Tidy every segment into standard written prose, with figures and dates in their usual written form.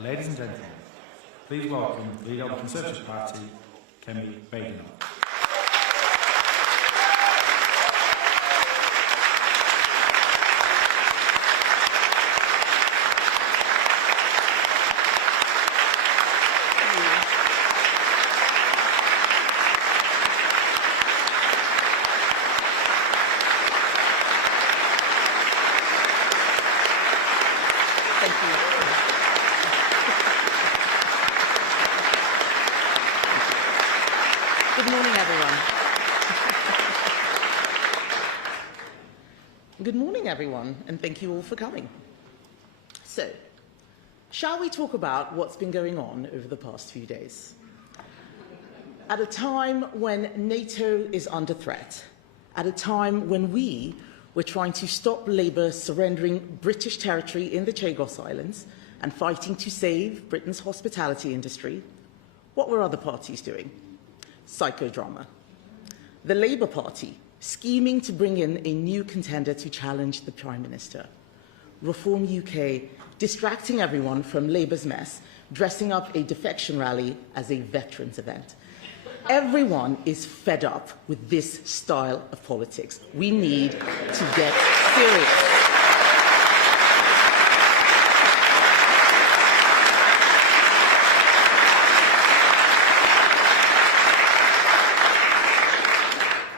Ladies and gentlemen, please welcome the leader of the Conservative Party, Kemi Badenoch. Good morning, everyone. Good morning, everyone, and thank you all for coming. So, shall we talk about what's been going on over the past few days? At a time when NATO is under threat, at a time when we were trying to stop Labour surrendering British territory in the Chagos Islands and fighting to save Britain's hospitality industry, what were other parties doing? Psychodrama. The Labour Party scheming to bring in a new contender to challenge the Prime Minister. Reform UK distracting everyone from Labour's mess, dressing up a defection rally as a veterans event. Everyone is fed up with this style of politics. We need to get serious.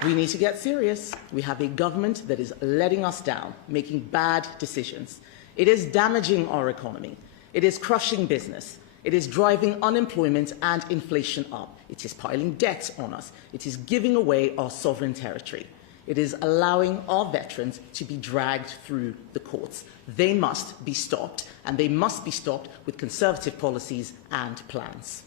We need to get serious. We have a government that is letting us down, making bad decisions. It is damaging our economy. It is crushing business. It is driving unemployment and inflation up. It is piling debt on us. It is giving away our sovereign territory. It is allowing our veterans to be dragged through the courts. They must be stopped, and they must be stopped with Conservative policies and plans.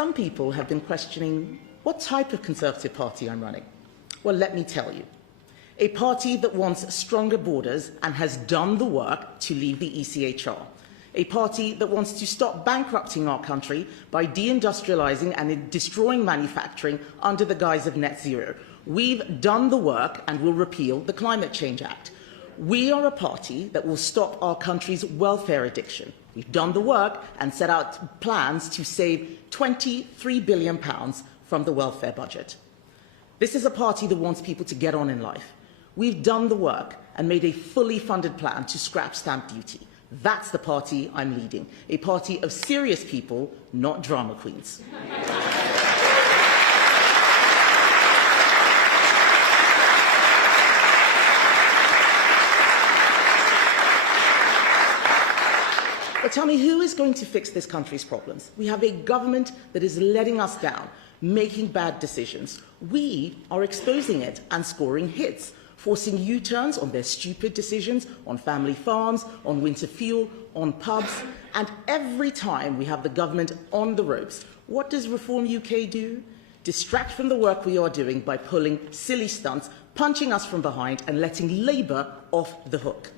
Some people have been questioning what type of Conservative Party I'm running. Well, let me tell you. A party that wants stronger borders and has done the work to leave the ECHR. A party that wants to stop bankrupting our country by deindustrializing and destroying manufacturing under the guise of net zero. We've done the work and will repeal the Climate Change Act. We are a party that will stop our country's welfare addiction. We've done the work and set out plans to save £23 billion from the welfare budget. This is a party that wants people to get on in life. We've done the work and made a fully funded plan to scrap stamp duty. That's the party I'm leading, a party of serious people, not drama queens. But tell me, who is going to fix this country's problems? We have a government that is letting us down, making bad decisions. We are exposing it and scoring hits, forcing U-turns on their stupid decisions on family farms, on winter fuel, on pubs. And every time we have the government on the ropes, what does Reform UK do? Distract from the work we are doing by pulling silly stunts, punching us from behind and letting Labour off the hook.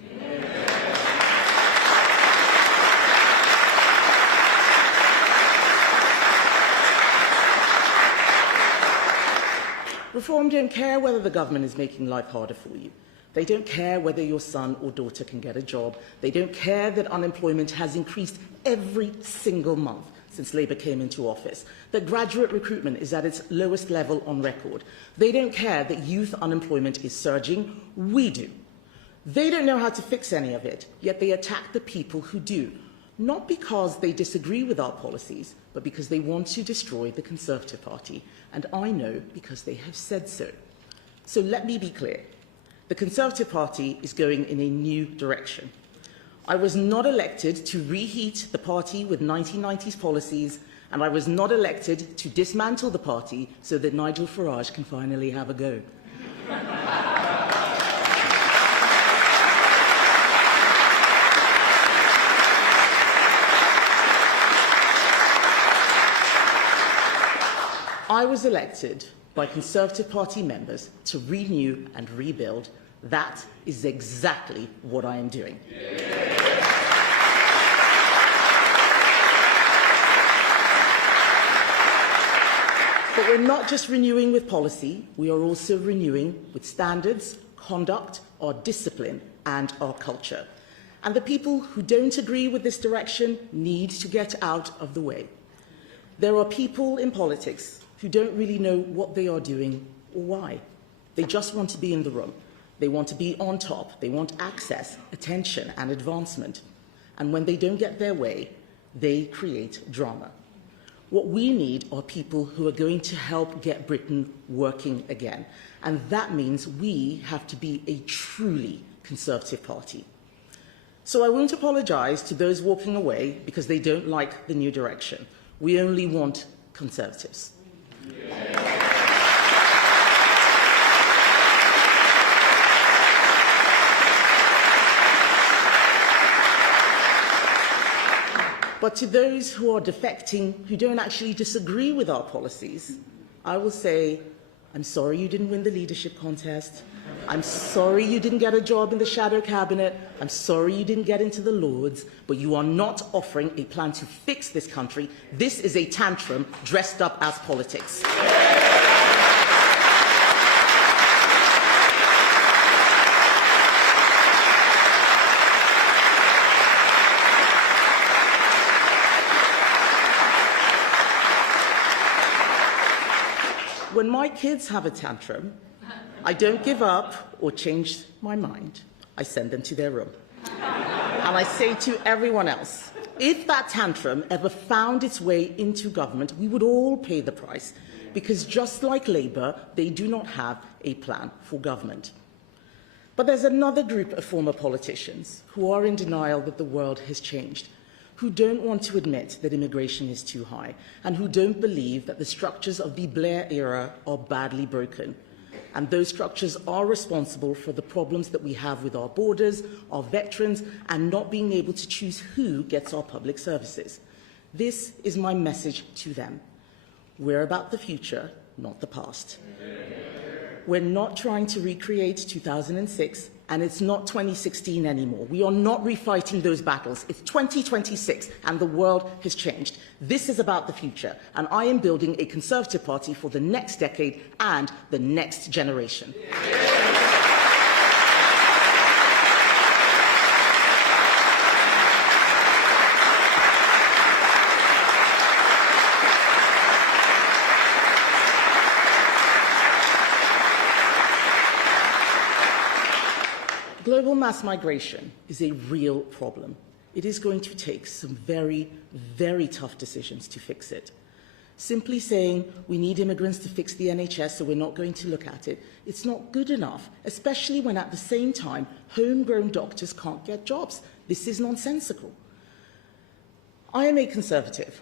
Reform don't care whether the government is making life harder for you. They don't care whether your son or daughter can get a job. They don't care that unemployment has increased every single month since Labour came into office, that graduate recruitment is at its lowest level on record. They don't care that youth unemployment is surging. We do. They don't know how to fix any of it, yet they attack the people who do. Not because they disagree with our policies, but because they want to destroy the Conservative Party. And I know because they have said so. So let me be clear. The Conservative Party is going in a new direction. I was not elected to reheat the party with 1990s policies, and I was not elected to dismantle the party so that Nigel Farage can finally have a go. I was elected by Conservative Party members to renew and rebuild. That is exactly what I am doing. But we're not just renewing with policy, we are also renewing with standards, conduct, our discipline, and our culture. And the people who don't agree with this direction need to get out of the way. There are people in politics who don't really know what they are doing or why. They just want to be in the room. They want to be on top. They want access, attention, and advancement. And when they don't get their way, they create drama. What we need are people who are going to help get Britain working again. And that means we have to be a truly Conservative party. So I won't apologise to those walking away because they don't like the new direction. We only want Conservatives. But to those who are defecting, who don't actually disagree with our policies, I will say, I'm sorry you didn't win the leadership contest. I'm sorry you didn't get a job in the shadow cabinet. I'm sorry you didn't get into the Lords, but you are not offering a plan to fix this country. This is a tantrum dressed up as politics. When my kids have a tantrum, I don't give up or change my mind. I send them to their room. And I say to everyone else, if that tantrum ever found its way into government, we would all pay the price, because just like Labour, they do not have a plan for government. But there's another group of former politicians who are in denial that the world has changed, who don't want to admit that immigration is too high, and who don't believe that the structures of the Blair era are badly broken. And those structures are responsible for the problems that we have with our borders, our veterans, and not being able to choose who gets our public services. This is my message to them. We're about the future, not the past. We're not trying to recreate 2006, and it's not 2016 anymore. We are not refighting those battles. It's 2026, and the world has changed. This is about the future, and I am building a Conservative Party for the next decade and the next generation. Global mass migration is a real problem. It is going to take some very, very tough decisions to fix it. Simply saying we need immigrants to fix the NHS, so we're not going to look at it, it's not good enough, especially when at the same time homegrown doctors can't get jobs. This is nonsensical. I am a Conservative.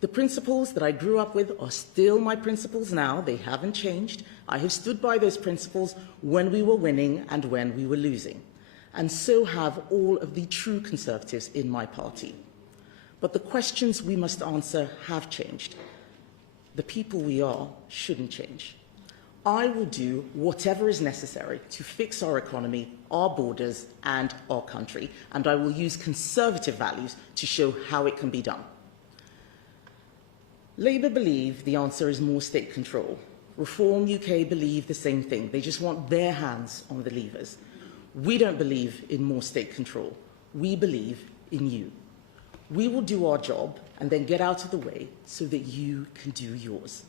The principles that I grew up with are still my principles now. They haven't changed. I have stood by those principles when we were winning and when we were losing. And so have all of the true Conservatives in my party. But the questions we must answer have changed. The people we are shouldn't change. I will do whatever is necessary to fix our economy, our borders, and our country. And I will use Conservative values to show how it can be done. Labour believe the answer is more state control. Reform UK believe the same thing. They just want their hands on the levers. We don't believe in more state control. We believe in you. We will do our job and then get out of the way so that you can do yours.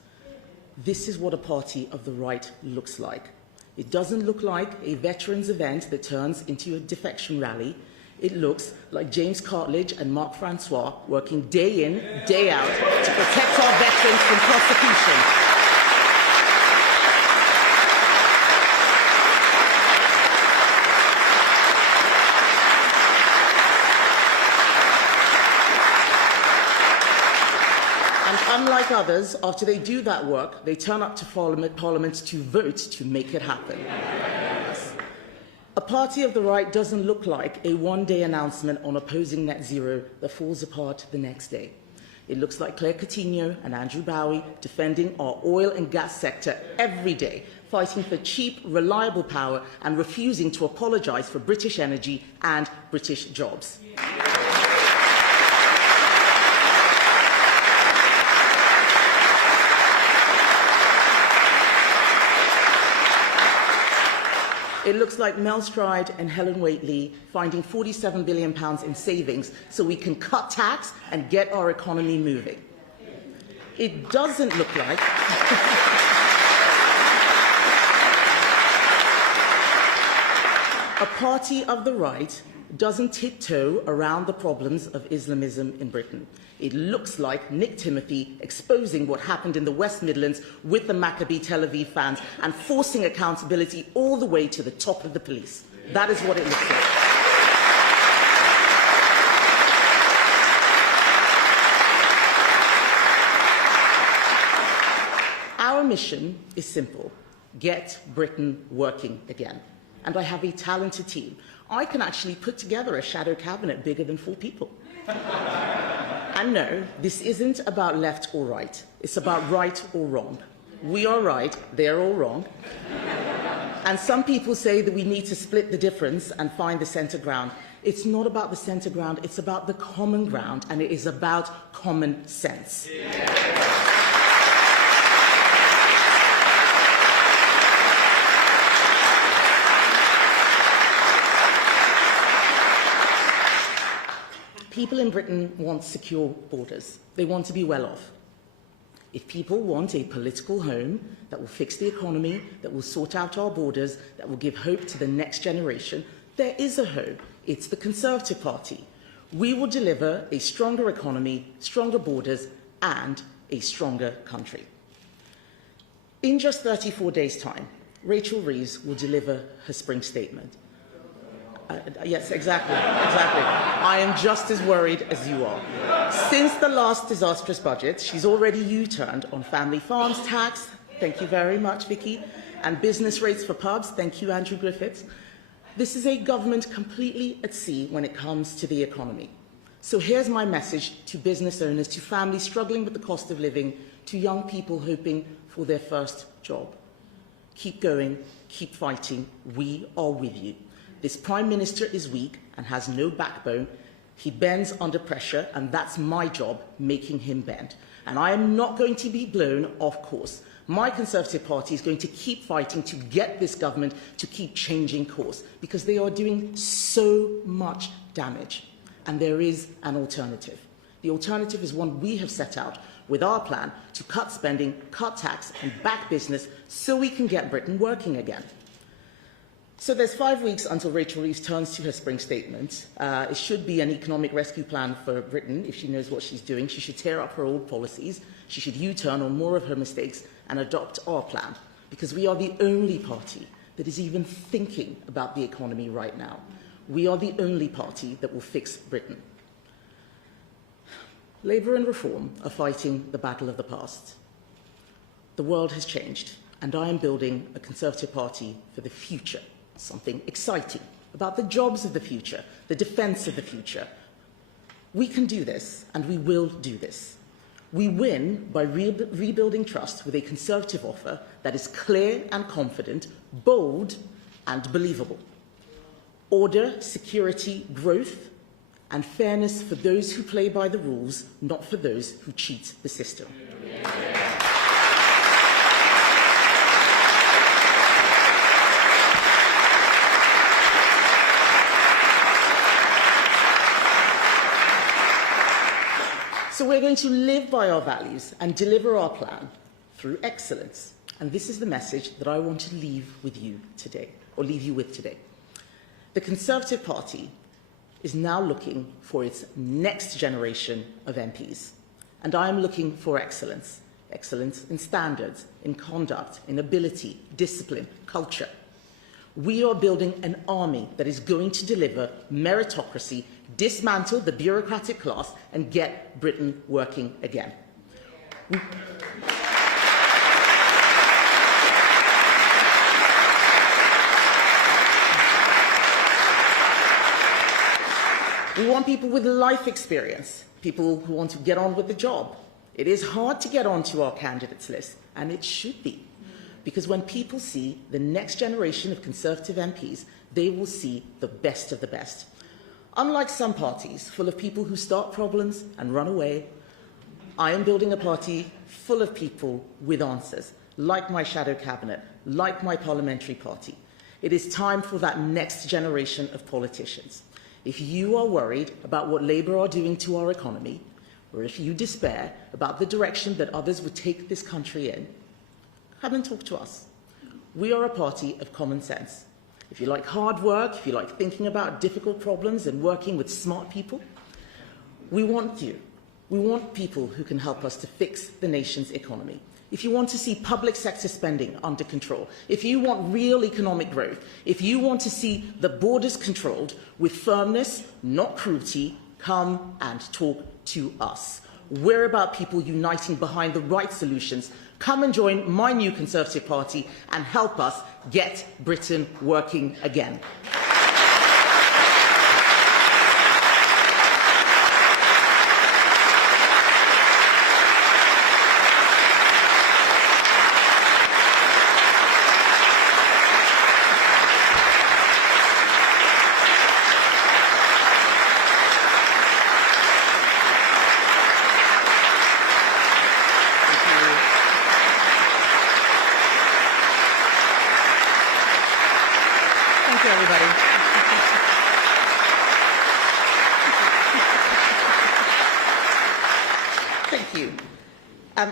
This is what a party of the right looks like. It doesn't look like a veterans event that turns into a defection rally. It looks like James Cartledge and Mark Francois working day in, day out to protect our veterans from prosecution. And unlike others, after they do that work, they turn up to Parliament to vote to make it happen. A party of the right doesn't look like a one-day announcement on opposing net zero that falls apart the next day. It looks like Claire Coutinho and Andrew Bowie defending our oil and gas sector every day, fighting for cheap, reliable power and refusing to apologise for British energy and British jobs. It looks like Mel Stride and Helen Whately finding £47 billion in savings so we can cut tax and get our economy moving. It doesn't look like a party of the right doesn't tiptoe around the problems of Islamism in Britain. It looks like Nick Timothy exposing what happened in the West Midlands with the Maccabi Tel Aviv fans and forcing accountability all the way to the top of the police. That is what it looks like. Our mission is simple: get Britain working again. And I have a talented team. I can actually put together a shadow cabinet bigger than 4 people. And no, this isn't about left or right. It's about right or wrong. We are right, they're all wrong. And some people say that we need to split the difference and find the centre ground. It's not about the centre ground, it's about the common ground, and it is about common sense. People in Britain want secure borders. They want to be well off. If people want a political home that will fix the economy, that will sort out our borders, that will give hope to the next generation, there is a home. It's the Conservative Party. We will deliver a stronger economy, stronger borders, and a stronger country. In just 34 days' time, Rachel Reeves will deliver her spring statement. Yes, exactly. I am just as worried as you are. Since the last disastrous budget, she's already U-turned on family farms tax, thank you very much, Vicky, and business rates for pubs, thank you, Andrew Griffiths. This is a government completely at sea when it comes to the economy. So here's my message to business owners, to families struggling with the cost of living, to young people hoping for their first job. Keep going, keep fighting, we are with you. This Prime Minister is weak and has no backbone. He bends under pressure, and that's my job, making him bend. And I am not going to be blown off course. My Conservative Party is going to keep fighting to get this government to keep changing course, because they are doing so much damage. And there is an alternative. The alternative is one we have set out with our plan to cut spending, cut tax, and back business so we can get Britain working again. So there's 5 weeks until Rachel Reeves turns to her spring statement. It should be an economic rescue plan for Britain if she knows what she's doing. She should tear up her old policies. She should U-turn on more of her mistakes and adopt our plan, because we are the only party that is even thinking about the economy right now. We are the only party that will fix Britain. Labour and Reform are fighting the battle of the past. The world has changed, and I am building a Conservative Party for the future. Something exciting about the jobs of the future, the defence of the future. We can do this, and we will do this. We win by rebuilding trust with a Conservative offer that is clear and confident, bold and believable. Order, security, growth, and fairness for those who play by the rules, not for those who cheat the system. So we're going to live by our values and deliver our plan through excellence. And this is the message that I want to leave with you today, or leave you with today. The Conservative Party is now looking for its next generation of MPs. And I am looking for excellence. Excellence in standards, in conduct, in ability, discipline, culture. We are building an army that is going to deliver meritocracy, dismantle the bureaucratic class, and get Britain working again. We want people with life experience, people who want to get on with the job. It is hard to get onto our candidates list, and it should be. Because when people see the next generation of Conservative MPs, they will see the best of the best. Unlike some parties full of people who start problems and run away, I am building a party full of people with answers, like my shadow cabinet, like my parliamentary party. It is time for that next generation of politicians. If you are worried about what Labour are doing to our economy, or if you despair about the direction that others would take this country in, come and talk to us. We are a party of common sense. If you like hard work, if you like thinking about difficult problems and working with smart people, we want you. We want people who can help us to fix the nation's economy. If you want to see public sector spending under control, if you want real economic growth, if you want to see the borders controlled with firmness, not cruelty, come and talk to us. We're about people uniting behind the right solutions. Come and join my new Conservative Party and help us get Britain working again.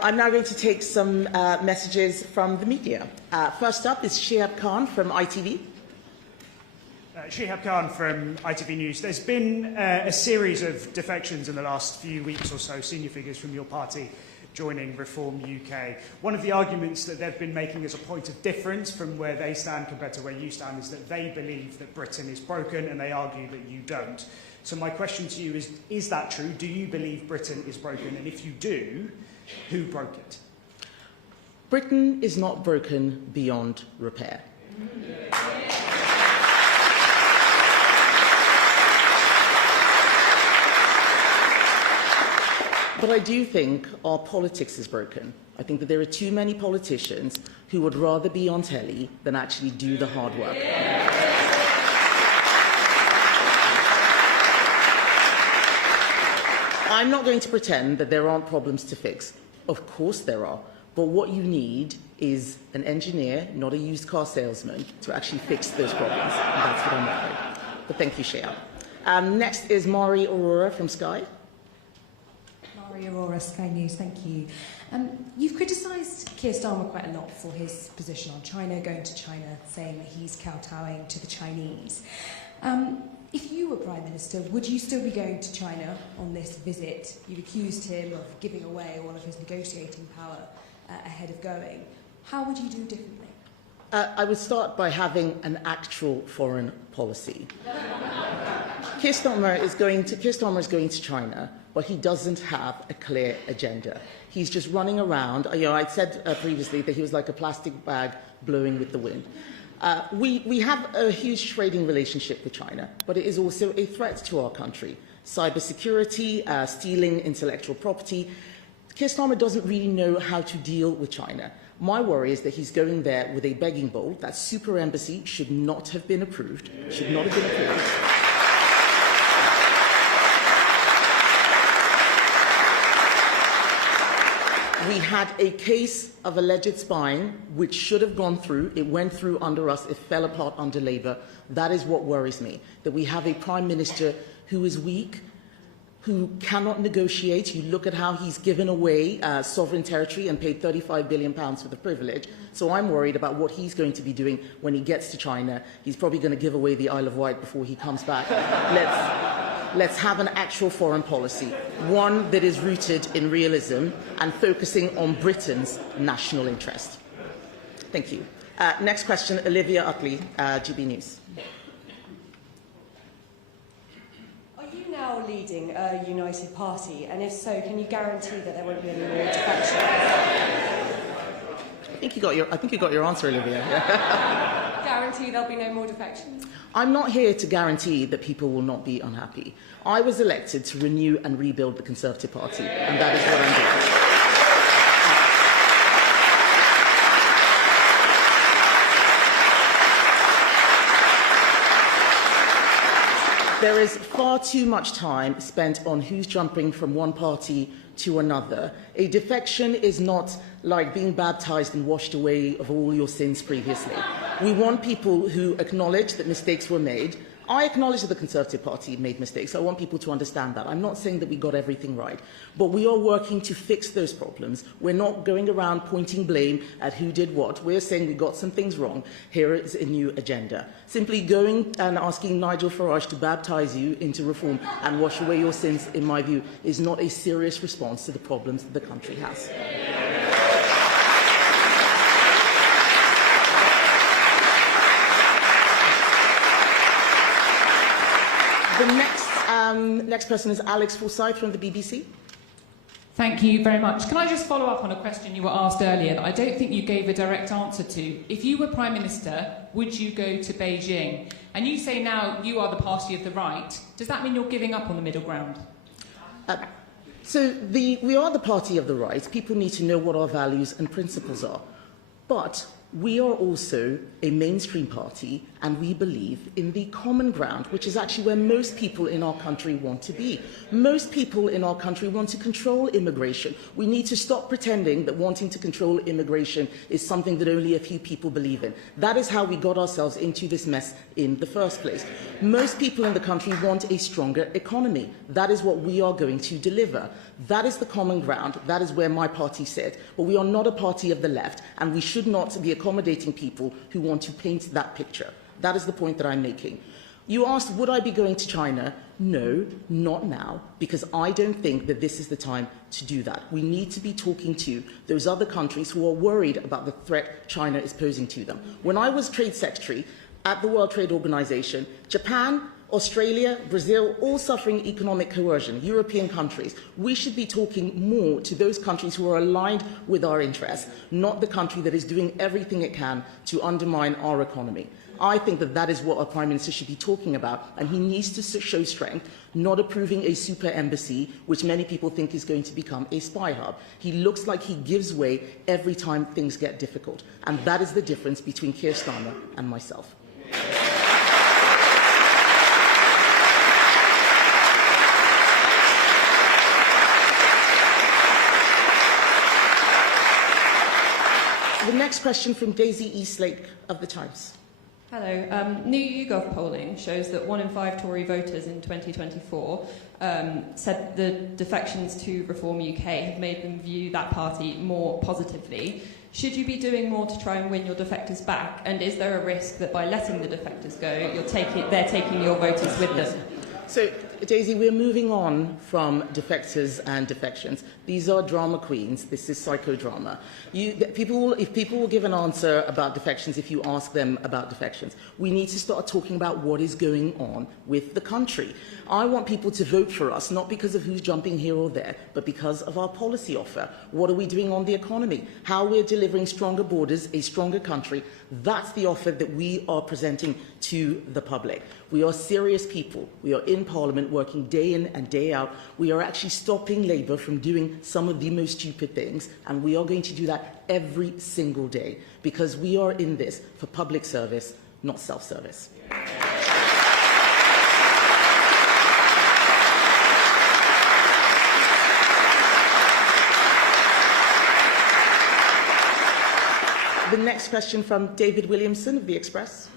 I'm now going to take some messages from the media. First up is Shihab Khan from ITV. Shihab Khan from ITV News. There's been a series of defections in the last few weeks or so, senior figures from your party joining Reform UK. One of the arguments that they've been making as a point of difference from where they stand compared to where you stand is that they believe that Britain is broken and they argue that you don't. So my question to you is that true? Do you believe Britain is broken? And if you do, who broke it? Britain is not broken beyond repair. But I do think our politics is broken. I think that there are too many politicians who would rather be on telly than actually do the hard work. I'm not going to pretend that there aren't problems to fix. Of course there are. But what you need is an engineer, not a used car salesman, to actually fix those problems. And that's what I'm after. But thank you, Shea. Next is Mari Aurora from Sky. Mari Aurora, Sky News, thank you. You've criticised Keir Starmer quite a lot for his position on China, going to China, saying that he's kowtowing to the Chinese. If you were Prime Minister, would you still be going to China on this visit? You've accused him of giving away all of his negotiating power ahead of going. How would you do differently? I would start by having an actual foreign policy. Keir Starmer is going to China, but he doesn't have a clear agenda. He's just running around. I said previously that he was like a plastic bag blowing with the wind. We have a huge trading relationship with China, but it is also a threat to our country. Cybersecurity, stealing intellectual property. Keir Starmer doesn't really know how to deal with China. My worry is that he's going there with a begging bowl. That super embassy should not have been approved. Should not have been approved. We had a case of alleged spying, which should have gone through. It went through under us. It fell apart under Labour. That is what worries me, that we have a Prime Minister who is weak, who cannot negotiate. You look at how he's given away sovereign territory and paid £35 billion for the privilege. So I'm worried about what he's going to be doing when he gets to China. He's probably going to give away the Isle of Wight before he comes back. Let's have an actual foreign policy, one that is rooted in realism and focusing on Britain's national interest. Thank you. Next question, Olivia Utley, GB News. Are you now leading a united party? And if so, can you guarantee that there won't be any more defections? I think you got your answer, Olivia. Guarantee there'll be no more defections? I'm not here to guarantee that people will not be unhappy. I was elected to renew and rebuild the Conservative Party, and that is what I'm doing. There is far too much time spent on who's jumping from one party to another. A defection is not like being baptized and washed away of all your sins previously. We want people who acknowledge that mistakes were made. I acknowledge that the Conservative Party made mistakes. I want people to understand that. I'm not saying that we got everything right, but we are working to fix those problems. We're not going around pointing blame at who did what. We're saying we got some things wrong. Here is a new agenda. Simply going and asking Nigel Farage to baptize you into reform and wash away your sins, in my view, is not a serious response to the problems that the country has. The next person is Alex Forsyth from the BBC. Thank you very much. Can I just follow up on a question you were asked earlier that I don't think you gave a direct answer to? If you were Prime Minister, would you go to Beijing? And you say now you are the party of the right. Does that mean you're giving up on the middle ground? We are the party of the right. People need to know what our values and principles are. But we are also a mainstream party, and we believe in the common ground, which is actually where most people in our country want to be. Most people in our country want to control immigration. We need to stop pretending that wanting to control immigration is something that only a few people believe in. That is how we got ourselves into this mess in the first place. Most people in the country want a stronger economy. That is what we are going to deliver. That is the common ground. That is where my party sits. But we are not a party of the left, and we should not be accommodating people who want to paint that picture. That is the point that I'm making. You asked, would I be going to China? No, not now, because I don't think that this is the time to do that. We need to be talking to those other countries who are worried about the threat China is posing to them. When I was Trade Secretary at the World Trade Organization, Japan, Australia, Brazil, all suffering economic coercion, European countries. We should be talking more to those countries who are aligned with our interests, not the country that is doing everything it can to undermine our economy. I think that that is what our Prime Minister should be talking about, and he needs to show strength, not approving a super embassy, which many people think is going to become a spy hub. He looks like he gives way every time things get difficult, and that is the difference between Keir Starmer and myself. The next question from Daisy Eastlake of The Times. Hello. New YouGov polling shows that 1 in 5 Tory voters in 2024 said the defections to Reform UK have made them view that party more positively. Should you be doing more to try and win your defectors back? And is there a risk that by letting the defectors go, they're taking your voters with them? So, Daisy, we're moving on from defectors and defections. These are drama queens. This is psychodrama. If people will give an answer about defections if you ask them about defections. We need to start talking about what is going on with the country. I want people to vote for us, not because of who's jumping here or there, but because of our policy offer. What are we doing on the economy? How we're delivering stronger borders, a stronger country. That's the offer that we are presenting to the public. We are serious people. We are in Parliament working day in and day out. We are actually stopping Labour from doing some of the most stupid things, and we are going to do that every single day because we are in this for public service, not self-service. The next question from David Williamson of The Express.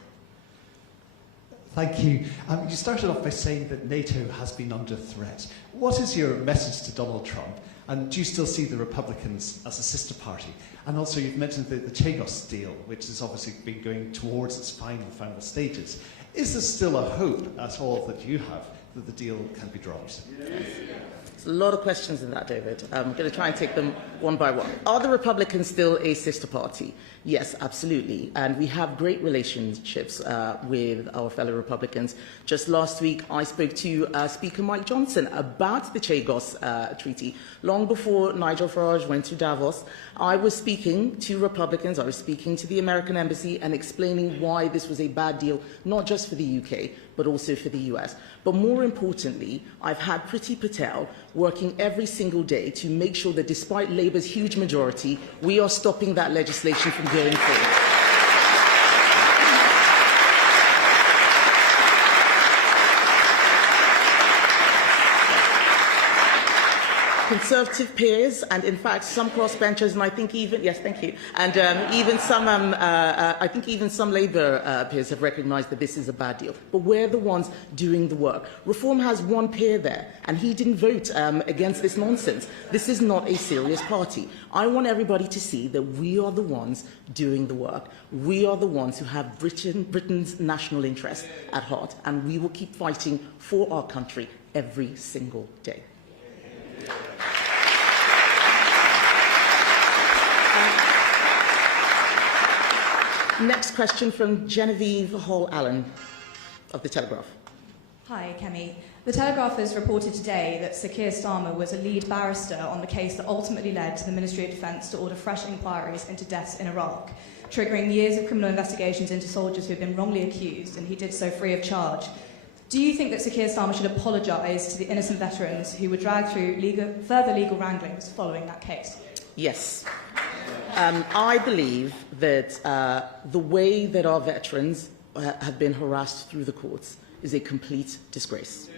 Thank you. You started off by saying that NATO has been under threat. What is your message to Donald Trump? And do you still see the Republicans as a sister party? And also, you've mentioned the Chagos deal, which has obviously been going towards its final stages. Is there still a hope at all that you have that the deal can be dropped? There's a lot of questions in that, David. I'm going to try and take them one by one. Are the Republicans still a sister party? Yes, absolutely. And we have great relationships with our fellow Republicans. Just last week, I spoke to Speaker Mike Johnson about the Chagos Treaty. Long before Nigel Farage went to Davos, I was speaking to Republicans, I was speaking to the American Embassy and explaining why this was a bad deal, not just for the UK, but also for the US. But more importantly, I've had Priti Patel working every single day to make sure that despite Labour's huge majority, we are stopping that legislation from going forward. Conservative peers, and in fact some crossbenchers, and I think even, yes, thank you, and even some, I think even some Labour peers have recognised that this is a bad deal. But we're the ones doing the work. Reform has one peer there, and he didn't vote against this nonsense. This is not a serious party. I want everybody to see that we are the ones doing the work. We are the ones who have Britain's national interest at heart, and we will keep fighting for our country every single day. Next question from Genevieve Hall-Allen of The Telegraph. Hi, Kemi. The Telegraph has reported today that Sir Keir Starmer was a lead barrister on the case that ultimately led to the Ministry of Defence to order fresh inquiries into deaths in Iraq, triggering years of criminal investigations into soldiers who have been wrongly accused, and he did so free of charge. Do you think that Sir Keir Starmer should apologise to the innocent veterans who were dragged through further legal wranglings following that case? Yes. I believe that the way that our veterans have been harassed through the courts is a complete disgrace.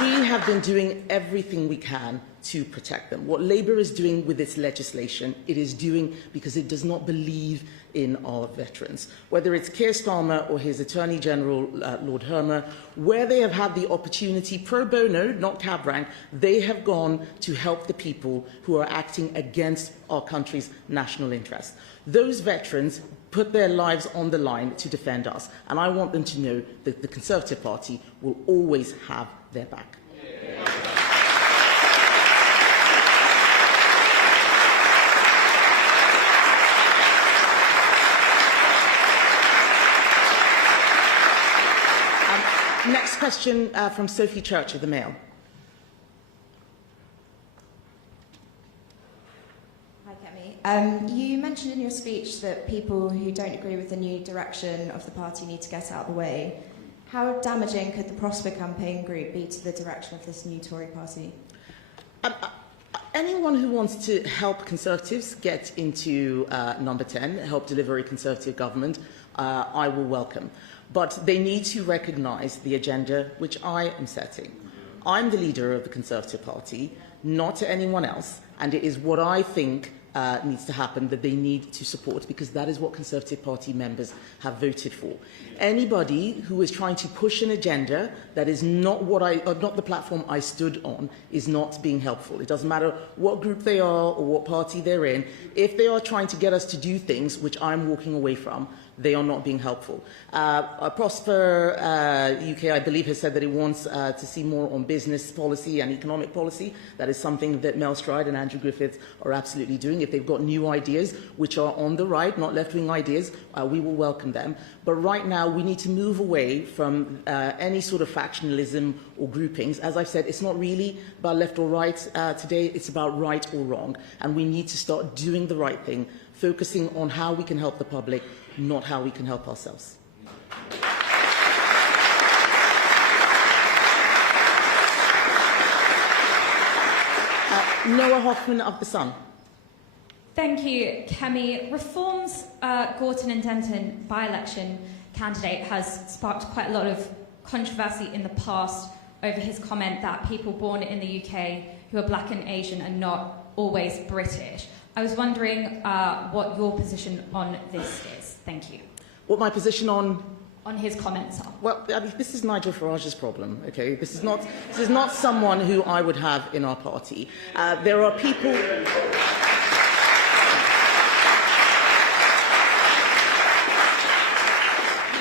We have been doing everything we can to protect them. What Labour is doing with its legislation, it is doing because it does not believe in our veterans. Whether it's Keir Starmer or his Attorney General, Lord Hermer, where they have had the opportunity, pro bono, not cab rank, they have gone to help the people who are acting against our country's national interest. Those veterans put their lives on the line to defend us, and I want them to know that the Conservative Party will always have their back. Next question from Sophie Church of the Mail. Hi, Kemi. You mentioned in your speech that people who don't agree with the new direction of the party need to get out of the way. How damaging could the Prosper campaign group be to the direction of this new Tory party? Anyone who wants to help Conservatives get into number 10, help deliver a Conservative government, I will welcome. But they need to recognise the agenda which I am setting. I'm the leader of the Conservative Party, not to anyone else, and it is what I think needs to happen that they need to support, because that is what Conservative Party members have voted for. Anybody who is trying to push an agenda that is not not the platform I stood on is not being helpful. It doesn't matter what group they are or what party they're in. If they are trying to get us to do things which I'm walking away from, they are not being helpful. Prosper UK, I believe, has said that it wants to see more on business policy and economic policy. That is something that Mel Stride and Andrew Griffiths are absolutely doing. If they've got new ideas which are on the right, not left-wing ideas, we will welcome them. But right now, we need to move away from any sort of factionalism or groupings. As I've said, it's not really about left or right today, it's about right or wrong. And we need to start doing the right thing, focusing on how we can help the public, not how we can help ourselves. Noah Hoffman of The Sun. Thank you, Kemi. Reform's Gorton and Denton by-election candidate has sparked quite a lot of controversy in the past over his comment that people born in the UK who are black and Asian are not always British. I was wondering what your position on this is. Thank you. What my position on his comments are? Well, I mean, this is Nigel Farage's problem, okay? This is not someone who I would have in our party. There are people...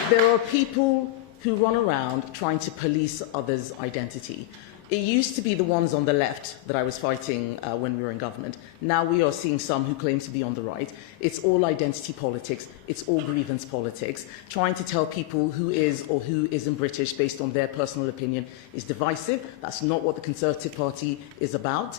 There are people who run around trying to police others' identity. It used to be the ones on the left that I was fighting when we were in government. Now we are seeing some who claim to be on the right. It's all identity politics. It's all grievance politics. Trying to tell people who is or who isn't British based on their personal opinion is divisive. That's not what the Conservative Party is about.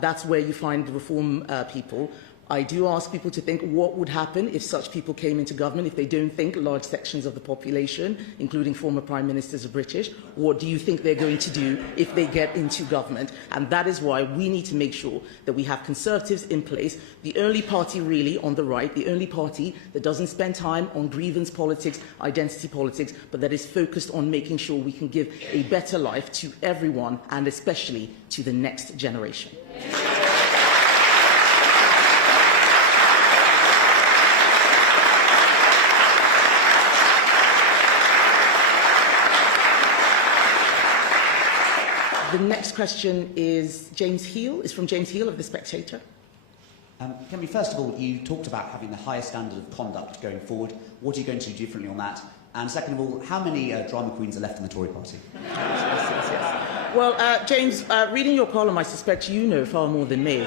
That's where you find the Reform people. I do ask people to think what would happen if such people came into government, if they don't think large sections of the population, including former prime ministers, are British. What do you think they're going to do if they get into government? And that is why we need to make sure that we have Conservatives in place, the only party really on the right, the only party that doesn't spend time on grievance politics, identity politics, but that is focused on making sure we can give a better life to everyone and especially to the next generation. The next question is from James Heal of The Spectator. Kemi, first of all, you talked about having the highest standard of conduct going forward. What are you going to do differently on that? And second of all, how many drama queens are left in the Tory party? Yes. Well, James, reading your column, I suspect you know far more than me.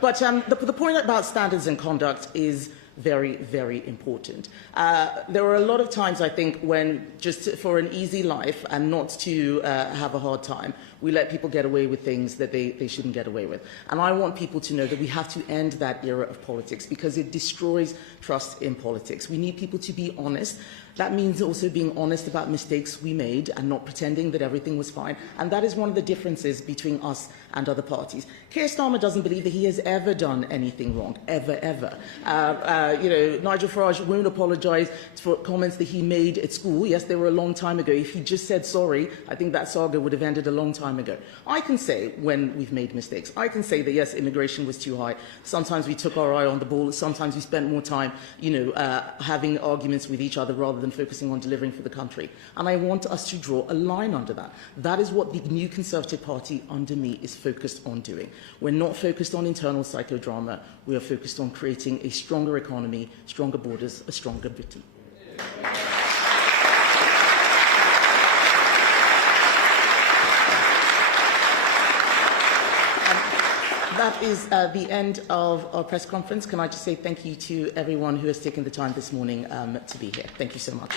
But the point about standards and conduct is very, very important. There are a lot of times, I think, when just for an easy life and not to have a hard time, we let people get away with things that they shouldn't get away with. And I want people to know that we have to end that era of politics because it destroys trust in politics. We need people to be honest. That means also being honest about mistakes we made and not pretending that everything was fine. And that is one of the differences between us and other parties. Keir Starmer doesn't believe that he has ever done anything wrong, ever. Nigel Farage won't apologise for comments that he made at school. Yes, they were a long time ago. If he just said sorry, I think that saga would have ended a long time ago. I can say when we've made mistakes. I can say that, yes, immigration was too high. Sometimes we took our eye on the ball. Sometimes we spent more time, having arguments with each other rather than focusing on delivering for the country. And I want us to draw a line under that. That is what the new Conservative Party under me is focused on doing. We're not focused on internal psychodrama. We are focused on creating a stronger economy, stronger borders, a stronger Britain. That is the end of our press conference. Can I just say thank you to everyone who has taken the time this morning to be here. Thank you so much.